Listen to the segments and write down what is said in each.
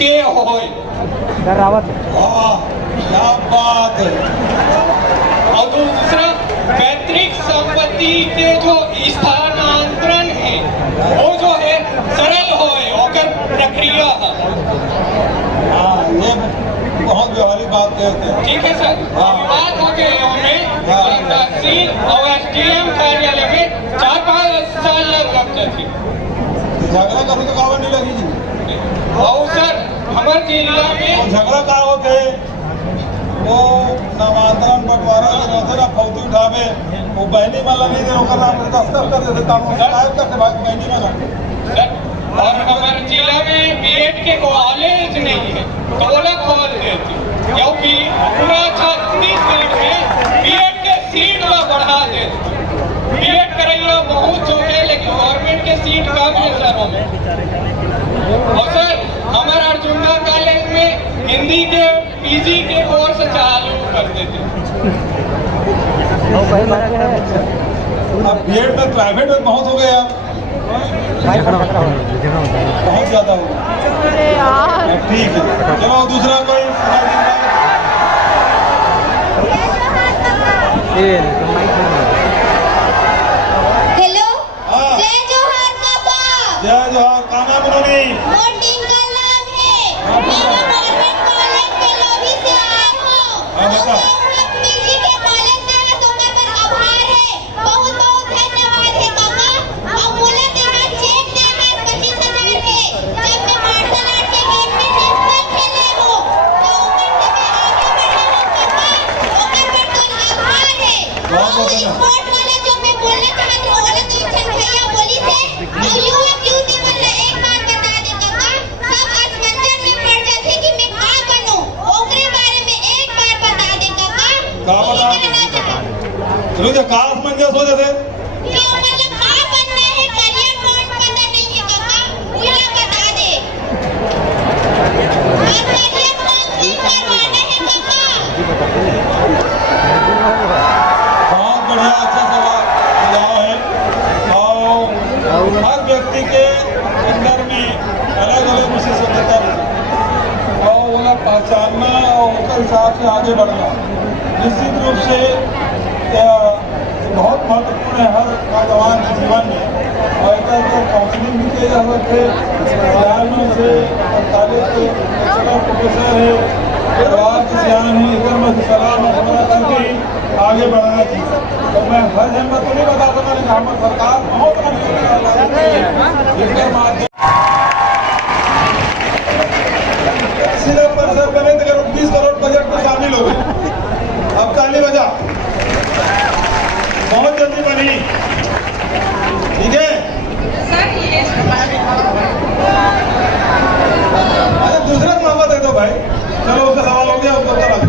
के होय। क्या बात है। और दूसरा पैतृक संपत्ति के जो स्थानांतरण है वो जो है सरल होय और प्रक्रिया है। हाँ, ये बहुत व्यवहारिक बात कहते हैं। ठीक है सर। विवाद हो गए हमें तहसील और SDM कार्यालय में 4-5 साल लगते थे। झगड़ा करो तो कावन नहीं लगी जी। और सर हमारे जिला में झगड़ा का होते वो नामांतरण बंटवारा के रहते ना फौजी उठावे वो बहनी वाला नहीं दे ओकर नाम दस्तखत कर देते कानून शिकायत करते भाई बहनी वाला। और हमारे जिला में बीएड के कॉलेज नहीं है तो ओला खोल देती क्योंकि पूरा छत्तीसगढ़ में बीएड के सीट बढ़ा देती। बीएड करैया बहुत जो है लेकिन गवर्नमेंट के सीट कम है शहरों में। और सर हमारे अर्जुना कॉलेज में हिंदी के पीजी के कोर्स चालू कर देते। अब बीएड में प्राइवेट में बहुत हो गया, बहुत ज्यादा हो गया। ठीक है, चलो दूसरा कोई हेलो। जय जोहार पापा। जय जोहार। का नाम उन्होंने? मोटिंकल नाम है। मैं गवर्नमेंट कॉलेज के लोधी से आया हूँ। पीजी के कॉलेज में है तो उनका पर आभार है। बहुत बहुत धन्यवाद है पापा। और बोले तेरा चेक दे है 25,000 के। जब मैं मार्शल आर्ट के गेम में नेशनल खेले हो तो ऊपर से मैं आगे बढ़ा हूँ पापा। ऊपर पर तो आभार है। और स्पोर्ट वाला जो मैं बोलना चाहती हूँ बोले तो भैया बोली थे और युवा युवती बोले एक बात बता दे काका सब असमंजस में पड़ जाते कि मैं क्या बनूं ओकरे बारे में एक बार बता दे काका। का बता दे? चलो जो का असमंजस हो जाते क्या मतलब क्या बनना है करियर कौन पता नहीं है काका पूरा बता दे। और करियर कौन सी करवाना है काका। बहुत बढ़िया, अच्छा सवाल सुझाव है। और हर व्यक्ति के अंदर में अलग अलग विशेषज्ञता रहती है और उन्हें पहचानना और उसके हिसाब से आगे बढ़ना निश्चित रूप से बहुत महत्वपूर्ण है हर नौजवान के जीवन में। और एक काउंसलिंग भी किया जा सकते सियानों से कॉलेज के प्रोफेसर है परिवार के सियान है इधर में सलाह मशवरा करके ही आगे बढ़ाना चाहिए। तो मैं हर जन्म तो नहीं बता सकता लेकिन हमारी सरकार बहुत इसके माध्यम सीधा परिसर बने तो 20 करोड़ बजट में शामिल हो गए। अब ताली बजा बहुत जल्दी बनी। ठीक है अच्छा दूसरा मामला दे दो भाई। चलो उसका सवाल हो गया उसका उत्तर आ गया।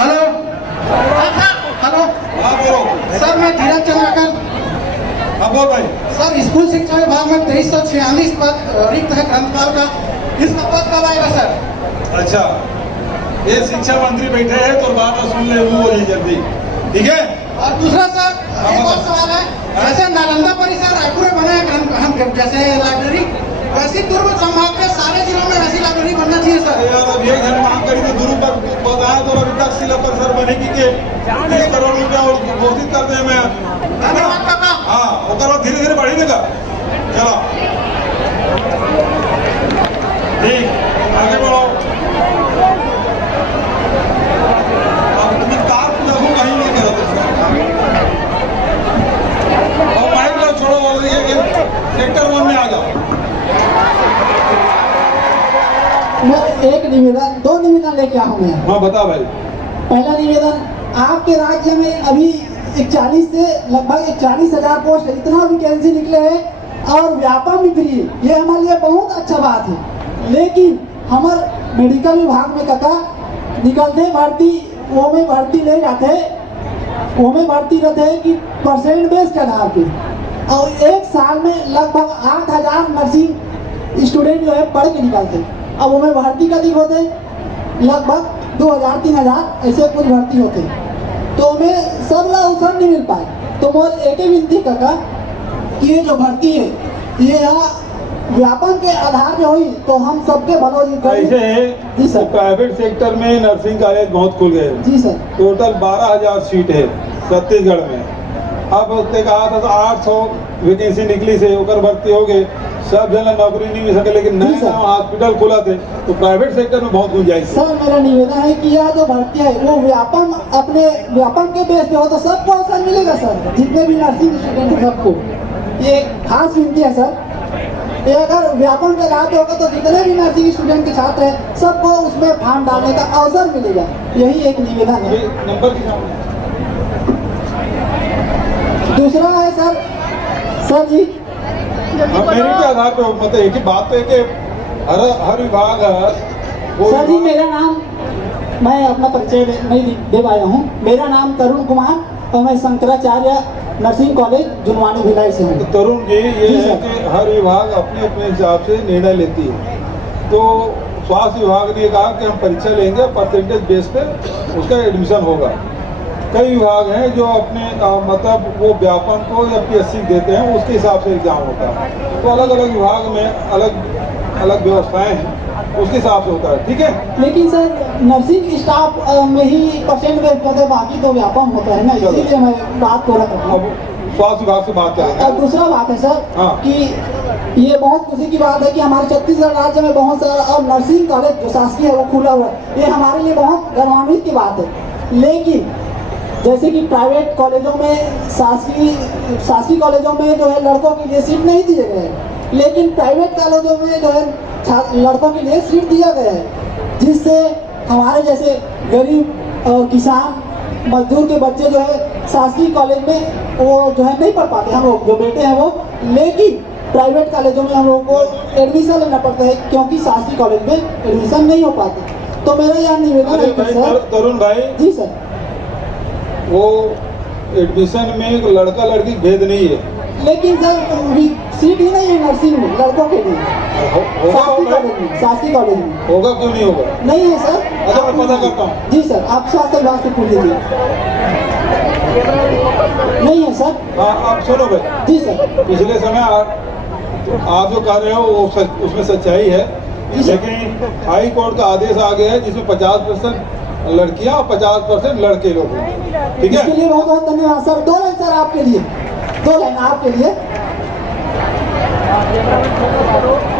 हेलो हेलो हाँ बोलो। सर मैं धीरज चंद्रकर। हाँ बोल भाई। सर स्कूल शिक्षा विभाग में 2346 पद रिक्त है ग्रंथपाल का। इसका पद कब आएगा सर? अच्छा ये शिक्षा मंत्री बैठे हैं तो बात सुन ले वो हो जाए जल्दी। ठीक है और दूसरा सर एक और सवाल है जैसे नालंदा परिसर रायपुर में बना है हम जैसे लाइब्रेरी वैसी दुर्ग संभाग के सारे जिलों में वैसी लाइब्रेरी बनना चाहिए सर। यार अब ये घर मांग करी तो दुरू पर बताया तो अभी तक जिला परिसर बनेगी के 30 करोड़ रुपया घोषित कर दे मैं। धन्यवाद काका। हाँ वो धीरे धीरे बढ़ी देगा। चलो ठीक आगे बढ़ो। अब तुम्हें तार लगू कहीं नहीं करो और माइक लो छोड़ो बोल रही है कि सेक्टर 1 में आ जाओ। मैं एक निवेदन 2 निवेदन लेके आऊँ मैं। हाँ बता भाई। पहला निवेदन आपके राज्य में अभी 41 से लगभग 41,000 पोस्ट इतना वैकेंसी निकले हैं और व्यापम भी फ्री है। ये हमारे लिए बहुत अच्छा बात है। लेकिन हमारे मेडिकल विभाग में काका निकलते भर्ती वो में भर्ती ले जाते वो में भर्ती रहते हैं कि परसेंट बेस के आधार पे और एक साल में लगभग 8,000 नर्सिंग स्टूडेंट जो है पढ़ के निकलते। अब वो में भर्ती का दिख होते लगभग 2000-3000 ऐसे कुछ भर्ती होते। तो हमें सब ला अवसर नहीं मिल पाए। तो मोर एक ही विनती काका कि ये जो भर्ती है ये यहाँ व्यापन के आधार पे हुई तो हम सबके भलो जी ऐसे है जी सर। प्राइवेट सेक्टर में नर्सिंग कॉलेज बहुत खुल गए। जी सर। टोटल 12,000 सीट है छत्तीसगढ़ में। अब उसने कहा था तो 800 वैकेंसी निकली से होकर भर्ती हो गए, सब जन नौकरी नहीं मिल सके, लेकिन जी नए सर। हॉस्पिटल खुला थे तो प्राइवेट सेक्टर में बहुत गुंजाइश है। सर मेरा निवेदन है कि यह जो भर्ती है वो व्यापम अपने व्यापम के बेस पे हो तो सबको अवसर मिलेगा सर, जितने भी नर्सिंग स्टूडेंट हैं सबको। ये खास विनती है सर, ये अगर व्यापम के आधार पे होगा तो जितने भी नर्सिंग स्टूडेंट के छात्र हैं सबको उसमें फॉर्म डालने का अवसर मिलेगा। यही एक निवेदन है। ये नंबर की सामने। दूसरा है सर जी मेरिट के आधार पे मतलब एक ही बात है कि हर विभाग वो सर जी मेरा नाम, मैं अपना परिचय नहीं दे पाया हूँ। मेरा नाम तरुण कुमार और मैं शंकराचार्य नर्सिंग कॉलेज जुनवानी भिलाई से हूँ। तो तरुण जी ये जी है सर। कि हर विभाग अपने अपने हिसाब से निर्णय लेती है। तो स्वास्थ्य विभाग ने कहा कि हम परीक्षा लेंगे, परसेंटेज बेस पे उसका एडमिशन होगा। कई विभाग हैं जो अपने मतलब वो व्यापन को या PSC देते हैं, उसके हिसाब से एग्जाम होता है। तो अलग अलग विभाग में अलग अलग व्यवस्थाएं हैं, उसके हिसाब से होता है। ठीक है, लेकिन सर नर्सिंग स्टाफ में ही परसेंट बेस होता है, बाकी तो व्यापम होता है ना, चलो। इसीलिए मैं बात कर रहा हूँ। अब स्वास्थ्य विभाग से बात और करेंगे। दूसरा बात है सर हाँ। कि ये बहुत खुशी की बात है कि हमारे छत्तीसगढ़ राज्य में बहुत सारा और नर्सिंग कॉलेज जो शासकीय है वो खुला हुआ है। ये हमारे लिए बहुत गौरवान्वित की बात है। लेकिन जैसे कि प्राइवेट कॉलेजों में शासकीय कॉलेजों में जो है लड़कों के लिए सीट नहीं दिए गए हैं, लेकिन प्राइवेट कॉलेजों में जो है लड़कों के लिए सीट दिया गया है, जिससे हमारे जैसे गरीब और किसान मजदूर के बच्चे जो है शासकीय कॉलेज में वो जो है नहीं पढ़ पाते, हम लोग जो बेटे हैं वो। लेकिन प्राइवेट कॉलेजों में हम लोग को एडमिशन लेना पड़ता है क्योंकि शासकीय कॉलेज में एडमिशन नहीं हो पाते। तो मेरा यह निवेदन अरे है कि भाई सर तरुण भाई, जी सर, वो एडमिशन में एक लड़का लड़की भेद नहीं है। लेकिन सर सीट ही नहीं है नर्सिंग में लड़कों के लिए होगा शासकीय होगा कॉलेज में। शासकीय कॉलेज में होगा क्यों नहीं होगा? नहीं है सर। अच्छा, मैं पता करता हूँ। जी सर, आप स्वास्थ्य विभाग से पूछ लीजिए। नहीं है सर। हाँ, आप सुनो भाई, जी सर। पिछले समय आप जो कह रहे हो वो उसमें सच्चाई है, लेकिन हाई कोर्ट का आदेश आ गया है जिसमें 50% लड़कियां और 50% लड़के लोग हैं। ठीक इसके है, लिए बहुत बहुत धन्यवाद सर। 2 लाइन सर आपके लिए, 2 लाइन आपके लिए,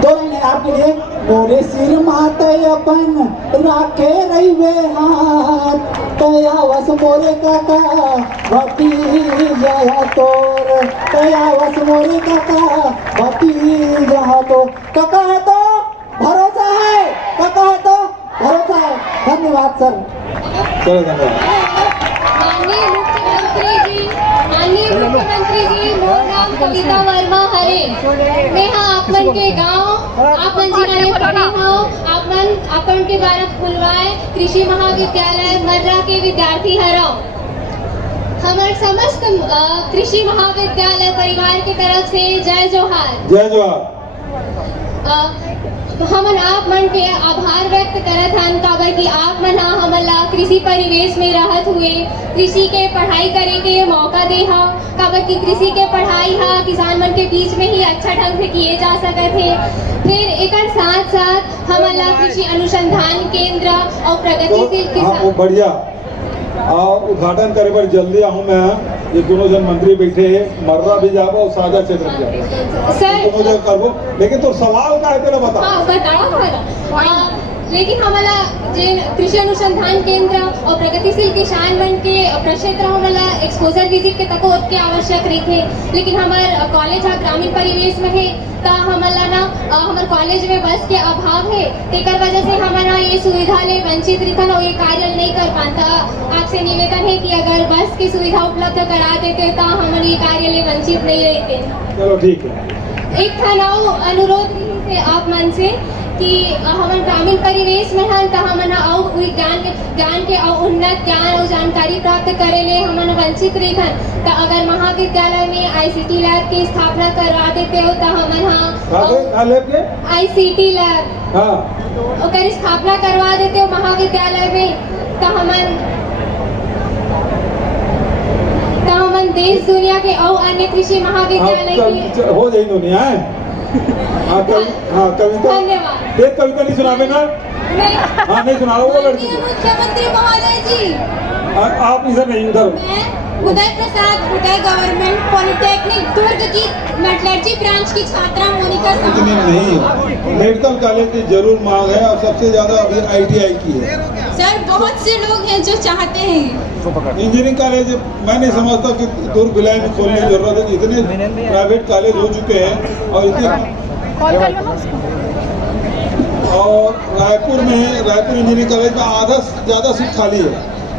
2 लाइन है आपके लिए। मोरे सिर माते अपन राखे रहिवे हाथ, तया वस मोरे काका भतीजा तोर, तया वस मोरे काका भतीजा तोर। काका है तो भरोसा है, काका है तो भरोसा है। धन्यवाद सर। चलो धन्यवाद। माननीय मुख्यमंत्री जी, मोर नाम कविता वर्मा हरे। मैं हाँ आपन के गांव आपन जिला में पढ़ी हूँ। आपन के द्वारा खुलवाए कृषि महाविद्यालय मर्रा के विद्यार्थी हरो। हमारे समस्त कृषि महाविद्यालय परिवार की तरफ से जय जोहार। जय जोहार। हमन आप मन के आभार व्यक्त करत हन काबर कि आप मन हमला कृषि परिवेश में रहत हुए कृषि के पढ़ाई करे के मौका दे हा। काबर कि कृषि के पढ़ाई हा किसान मन के बीच में ही अच्छा ढंग से किए जा सकत है। फिर एक साथ साथ हमला कृषि अनुसंधान केंद्र और प्रगतिशील हाँ, किसान वो बढ़िया। उद्घाटन करे पर जल्दी आऊँ मैं। ये दोनों जन मंत्री बैठे हैं, मर्रा भी जाबो और साझा क्षेत्र भी जाबो। सर दोनों जन करबो, लेकिन तो सवाल का है तेरा बता। हाँ बताओ। लेकिन हमारा जे कृषि अनुसंधान केंद्र और प्रगतिशील किसान मन के प्रक्षेत्र हमारा एक्सपोजर विजिट के तको के आवश्यक रही थे। लेकिन हमार कॉलेज ग्रामीण परिवेश में है तो हमारा ना हमारे कॉलेज में बस के अभाव है, तेकर वजह से हमारा ये सुविधा ले वंचित रहता और ये कार्य नहीं कर पाता। आपसे निवेदन है कि अगर बस की सुविधा उपलब्ध करा देते तो हम ये कार्य ले वंचित नहीं रहते। चलो ठीक है। एक था ना अनुरोध से आप मन से कि हमारे ग्रामीण परिवेश में हन तो हमन और ज्ञान के और उन्नत ज्ञान और जानकारी प्राप्त करे ले हमन वंचित रहन। तो अगर महाविद्यालय में ICT लैब की स्थापना करवा देते हो तो हमन ICT ICT लैब हाँ ओकर स्थापना करवा देते हो महाविद्यालय में तो हमन देश दुनिया के और अन्य कृषि महाविद्यालय की हो जाए दुनिया हाँ कविता धन्यवाद। एक कविता नहीं सुनावे ना हाँ नहीं सुनाओ वो लड़की मुख्यमंत्री महोदय जी, आप इधर नहीं उधर मैं उदय प्रसाद उदय गवर्नमेंट पॉलिटेक्निक दुर्ग की मेटलर्जी ब्रांच की छात्रा मोनिका इतनी साहू। नहीं मेडिकल कॉलेज की जरूर मांग है और सबसे ज्यादा अभी ITI की है। सर बहुत से लोग हैं जो चाहते हैं। इंजीनियरिंग कॉलेज मैं नहीं समझता कि दुर्ग भिलाई में खोलने की जरूरत है कि इतने प्राइवेट कॉलेज हो चुके हैं और इतने और रायपुर में रायपुर इंजीनियरिंग कॉलेज में आधा से ज़्यादा सीट खाली है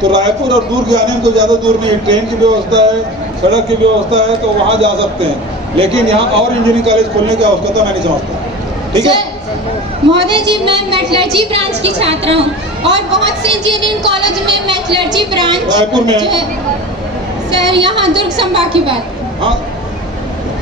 तो रायपुर और दुर्ग जाने में कोई ज़्यादा दूर नहीं है, ट्रेन की व्यवस्था है, सड़क की व्यवस्था है तो वहाँ जा सकते हैं, लेकिन यहाँ और इंजीनियरिंग कॉलेज खोलने की आवश्यकता मैं नहीं समझता। ठीक है महोदय जी, मैं मेटलर्जी ब्रांच की छात्रा हूँ और बहुत से इंजीनियरिंग कॉलेज में मेटलर्जी ब्रांच रायपुर में जो है सर यहाँ दुर्ग संभाग की बात। हाँ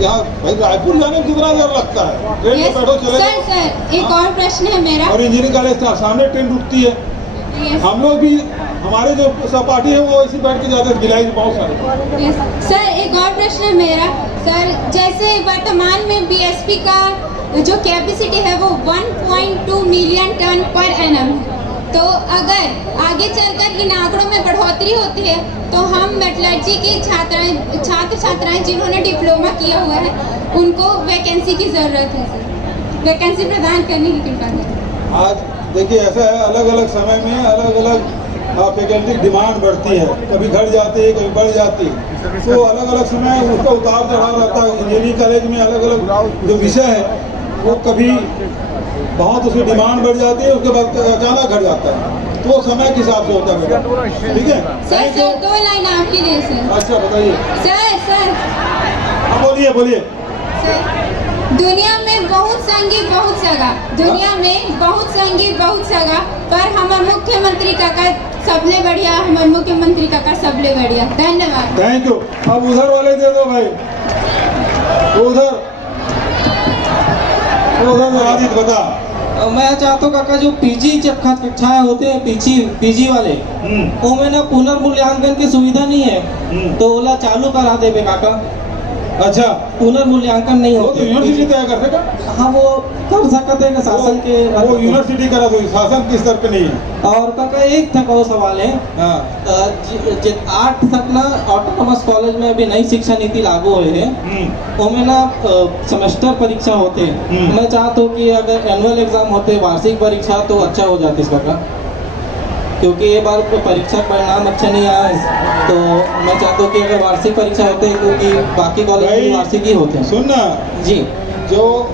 यहाँ भाई रायपुर जाने में कितना देर लगता है, ट्रेन में बैठो चले सर जाओ। सर एक और प्रश्न है मेरा। और इंजीनियरिंग कॉलेज था सामने ट्रेन रुकती है, यस हम लोग भी हमारे जो सहपाठी है वो ऐसे बैठ के जाते हैं भिलाई में बहुत सारे। यस सर एक और प्रश्न है मेरा। सर जैसे वर्तमान में BSP का जो कैपेसिटी है वो 1.2 मिलियन टन पर एनम है, तो अगर आगे चलकर इन आंकड़ों में बढ़ोतरी होती है तो हम मेटलर्जी की छात्र छात्राएं जिन्होंने डिप्लोमा किया हुआ है उनको वैकेंसी की जरूरत है सर, वैकेंसी प्रदान करने की कृपा करें। आज देखिए ऐसा है अलग अलग समय में अलग अलग फैकल्टी डिमांड बढ़ती है, कभी घट जाती है कभी बढ़ जाती है, तो अलग अलग समय उसका उतार चढ़ाव रहता है। इंजीनियरिंग कॉलेज में अलग अलग जो विषय है वो कभी बहुत उसकी डिमांड बढ़ जाती है, उसके बाद अचानक घट जाता है, तो समय के हिसाब से होता है। ठीक है सर सर 2 लाइन आपके लिए सर। अच्छा बताइए। सर हाँ बोलिए बोलिए। सर दुनिया में बहुत संगीत बहुत सगा, दुनिया में बहुत संगीत बहुत सगा, पर हमार मुख्यमंत्री काका सबले बढ़िया, हमार मुख्यमंत्री काका सबले बढ़िया। धन्यवाद। Thank you. अब उधर वाले दे दो भाई, उधर आदित्य बता। मैं चाहता हूँ काका जो पीजी जब कक्षाएं होते हैं पीजी वाले वो में ना पुनर्मूल्यांकन की सुविधा नहीं है तो ओला चालू करा देवे काका। अच्छा पुनर्मूल्यांकन नहीं वो तो होते यूनिवर्सिटी तय कर देगा। हाँ वो कर सकते हैं शासन के वो यूनिवर्सिटी करा दो, शासन के स्तर पे नहीं है। और काका एक तक और सवाल है। हाँ 8 तक ना ऑटोनोमस कॉलेज में अभी नई शिक्षा नीति लागू हुई है, उनमें ना सेमेस्टर परीक्षा होते हैं। मैं चाहता हूँ कि अगर एनुअल एग्जाम होते वार्षिक परीक्षा तो अच्छा हो जाती इसका का, क्योंकि ये बार परीक्षा परिणाम अच्छा नहीं आया, तो मैं चाहता हूँ कि अगर वार्षिक परीक्षा होते हैं क्योंकि बाकी कॉलेज में वार्षिक ही होते हैं। सुनना जी, जो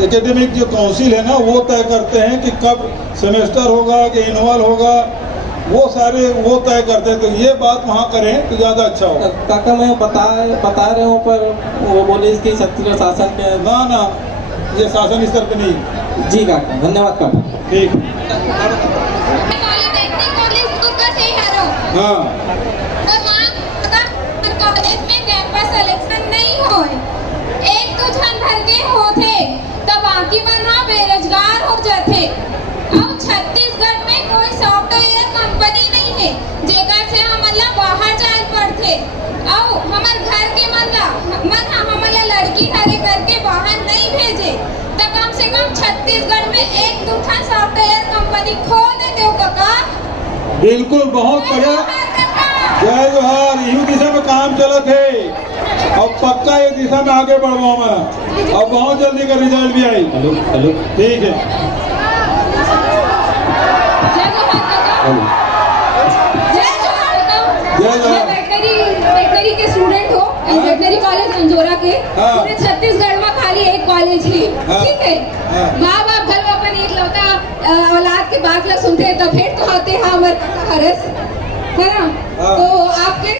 एकेडमिक जो काउंसिल है ना वो तय करते हैं कि कब सेमेस्टर होगा कि एनुअल होगा, वो सारे वो तय करते हैं, तो ये बात वहाँ करें तो ज़्यादा अच्छा होगा। काका मैं बता रहे हूँ पर वो बोले इसकी छत्तीसगढ़ शासन के ना ये शासन स्तर पे नहीं। जी काका धन्यवाद काका। ठीक पॉलिटेक्निक कॉलेज दुर्ग से ही आ रहा हूँ। हाँ तो वहाँ कॉलेज में कैंपस सिलेक्शन नहीं हो, 1-2 जन भर के होते तो बाकी बना बेरोजगार हो जाते। और छत्तीसगढ़ में कोई सॉफ्टवेयर कंपनी नहीं है जेकर से हमला बाहर जाए पड़ते, और हमार घर के हमला लड़की हरे करके बाहर नहीं भेजे, तो कम से कम छत्तीसगढ़ में 1-2 सॉफ्टवेयर कंपनी खोल देते हो काका। बिल्कुल बहुत बढ़िया। जय जोहार। यही दिशा में काम चलत है और पक्का ये दिशा में आगे बढ़ो हमारा, और बहुत जल्दी का रिजल्ट भी आई। हेलो ठीक है। जय जोहार काका। जय जोहार काका। मैं वेटनरी के स्टूडेंट हो, वेटनरी कॉलेज अंजोरा के। हाँ। पूरे छत्तीसगढ़ में खाली एक कॉलेज ही, हाँ। ठीक है। हाँ। माँ बाप घर में अपन एक लौता औलाद के बात ला सुनते तो फिर तो होते हैं हमारे हरस, है ना। हाँ। तो आपके